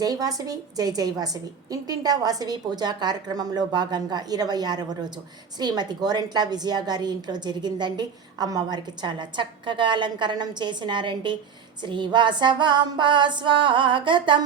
జై వాసవి జై జై వాసవి. ఇంటింటా వాసవి పూజా కార్యక్రమంలో భాగంగా ఇరవై ఆరవ రోజు శ్రీమతి గోరెంట్ల విజయ గారి ఇంట్లో జరిగిందండి. అమ్మవారికి చాలా చక్కగా అలంకరణం చేసినారండి. శ్రీవాసవాంబ స్వాగతం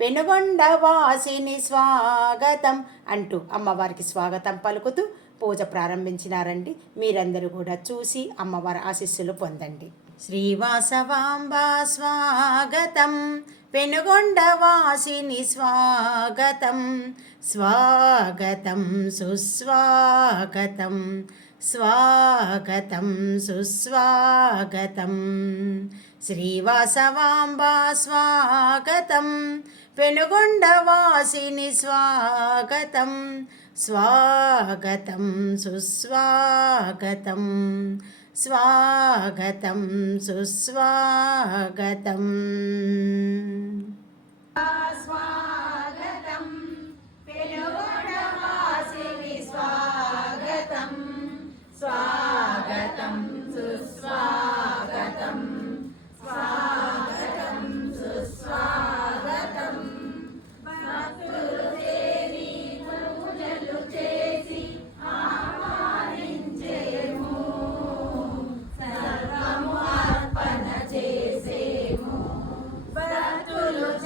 పెనుగొండ వాసిని స్వాగతం అంటూ అమ్మవారికి స్వాగతం పలుకుతూ పూజ ప్రారంభించినారండి. మీరందరూ కూడా చూసి అమ్మవారి ఆశీస్సులు పొందండి. శ్రీవాసవాంబా స్వాగతం పెనుగొండవాసిని స్వాగతం. స్వాగతం సుస్వాగతం. స్వాగతం సుస్వాగతం. శ్రీవాసవాంబా స్వాగతం పెనుగొండవాసిని స్వాగతం. స్వాగతం సుస్వాగతం. స్వాగతం సుస్వాగతం.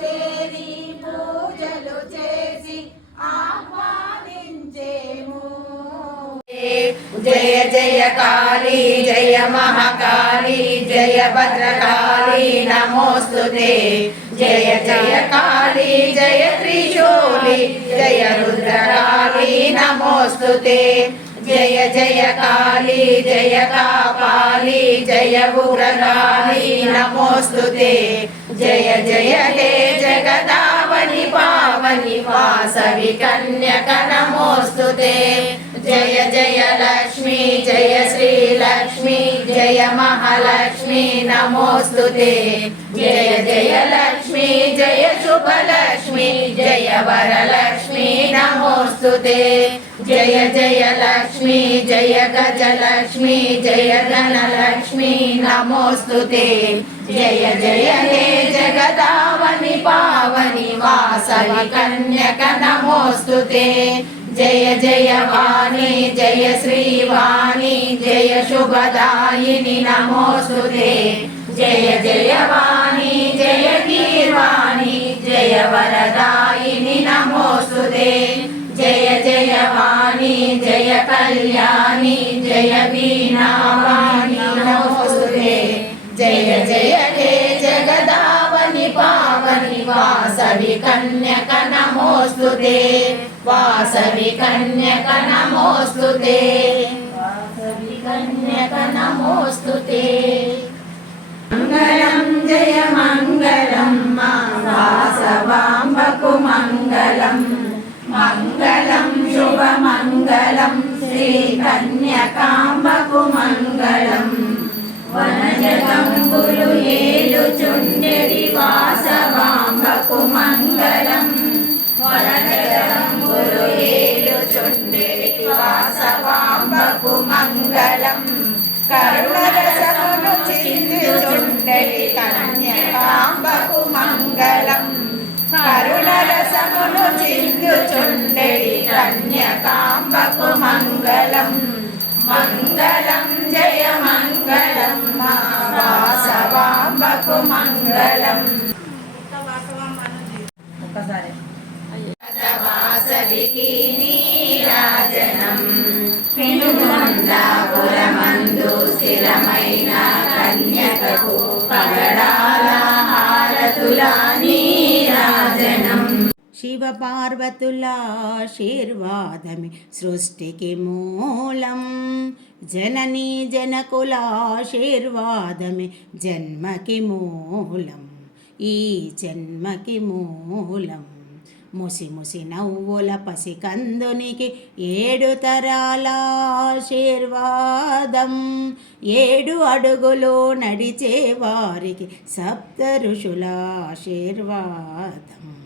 చేరి పూజలు చేసి ఆహ్వానించేము. జయ జయ కాళీ జయ మహాకాళీ జయ భద్రకాళీ నమోస్తుతే. జయ జయ కాళీ జయ త్రిశూలి జయ రుద్రకాళీ నమోస్తుతే. జయ జయ కాళీ జయ కాపాలి జయ ఉగ్రకాళీ నమోస్తుతే. జయ జయ హే జగదావని పావని వాసవి కన్యక నమోస్తు జయ జయ లక్ష్మి జయ శ్రీ లక్ష్మి జయ మహాలక్ష్మి నమోస్తు జయ జయ లక్ష్మి జయ శుభలక్ష్మి జయ వరలక్ష్మి. నమోస్తుతే జయ జయ లక్ష్మి జయ గజలక్ష్మి జయ ధనలక్ష్మి నమోస్తుతే జయ జయ హే జగదావని పావని వాసవి కన్యక నమోస్తుతే జయ జయ వాణి జయ శ్రీవాణి జయ శుభదాయిని నమోస్తుతే జయ జయ వాణి జయ గీర్వాణి జయ వరదాయిని నమోస్తుతే జయ జయ వాణి జయ కళ్యాణి జయ వీణావాణి నమోస్తుతే. జయ జయ హే జగదావని పావని వాసవి కన్యక నమోస్తుతే. వాసవి కన్యక నమోస్తుతే. వాసవి కన్యక నమోస్తుతే. మంగళం జయ మంగళం మా వాసవాంబకు మంగళం. మంగళం శుభమంగళం శ్రీ కన్యకాంబకు మంగళం వనజగంబులు ఏలుచుండెడి వాసవాంబకు మంగళం వనజగంబులు ఏలుచుండెడి వాసవాంబకు మంగళం కరుణరసమును చిన్న వాసవికి నీరాజనం పెనుగొండాపురమందు స్థిరమైన కన్యకకు పగడాల హారతుల నీరాజనం శివ పార్వతుల ఆశీర్వాదమి సృష్టికి మూలం. జననీ జనకుల ఆశీర్వాదమి జన్మకి మూలం. ఈ జన్మకి మూలం. ముసి ముసి నవ్వుల పసికందునికి ఏడు తరాల ఆశీర్వాదం. ఏడు అడుగులు నడిచే వారికి సప్త ఋషుల ఆశీర్వాదం.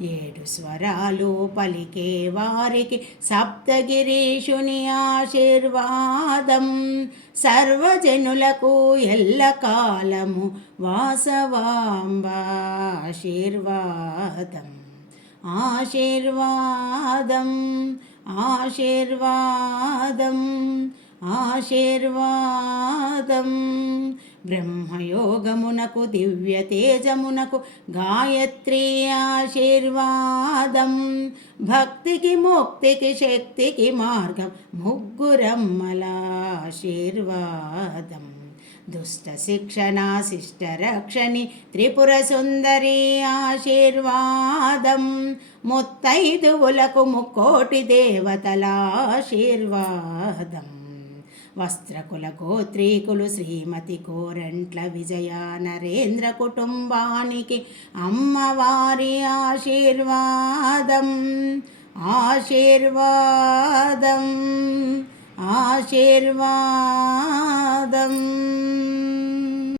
ఏడు స్వరాలు పలికే వారికి సప్తగిరీషుని ఆశీర్వాదం. సర్వజనులకు ఎల్లకాలము వాసవాంబ ఆశీర్వాదం ఆశీర్వాదం ఆశీర్వాదం. బ్రహ్మయోగమునకు దివ్య తేజమునకు గాయత్రి ఆశీర్వాదం. భక్తికి ముక్తికి శక్తికి మార్గం ముగ్గురమ్మల ఆశీర్వాదం. దుష్ట శిక్షణ రక్షణి త్రిపుర సుందరి ఆశీర్వాదం ముత్తైదువులకు ముక్కోటి దేవతల ఆశీర్వాదం వస్త్రకుల గోత్రీకులు శ్రీమతి కోరంట్ల విజయ నరేంద్ర కుటుంబానికి అమ్మవారి ఆశీర్వాదం. ఆశీర్వాదం. ఆశీర్వాదం